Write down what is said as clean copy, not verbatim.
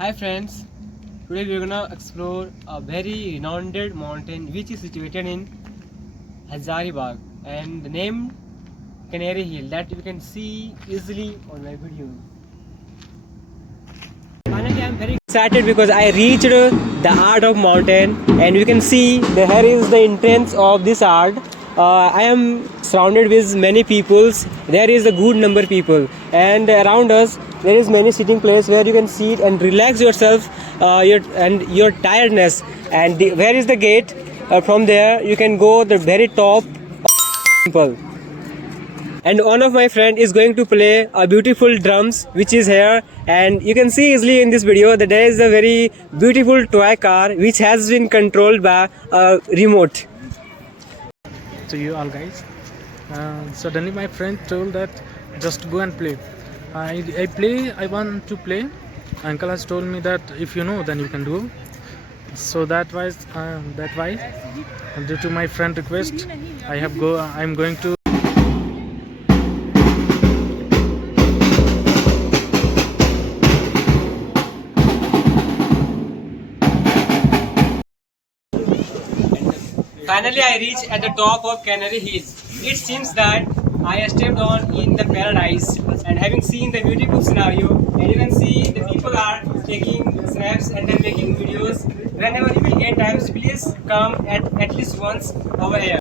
Hi friends, today we are gonna explore a very renowned mountain which is situated in Hazaribagh and the name Canary Hill that you can see easily on my video. Finally, I am very excited because I reached the art of mountain and you can see here is the entrance of this art. I am surrounded with many peoples. There is a good number of people and around us there is many sitting place where you can sit and relax yourself your tiredness and where is the gate. From there you can go the very top of temple and one of my friend is going to play a beautiful drums which is here, and you can see easily in this video that there is a very beautiful toy car which has been controlled by a remote. To you all guys. Suddenly my friend told that just go and play. I want to play. Uncle has told me that if you know then you can do. So that why due to my friend request I'm going to. Finally, I reached at the top of Canary Hill. It seems that I stepped on in the paradise, and having seen the beautiful scenario, and you can see the people are taking snaps and then making videos. Whenever you will get time, please come at least once over here.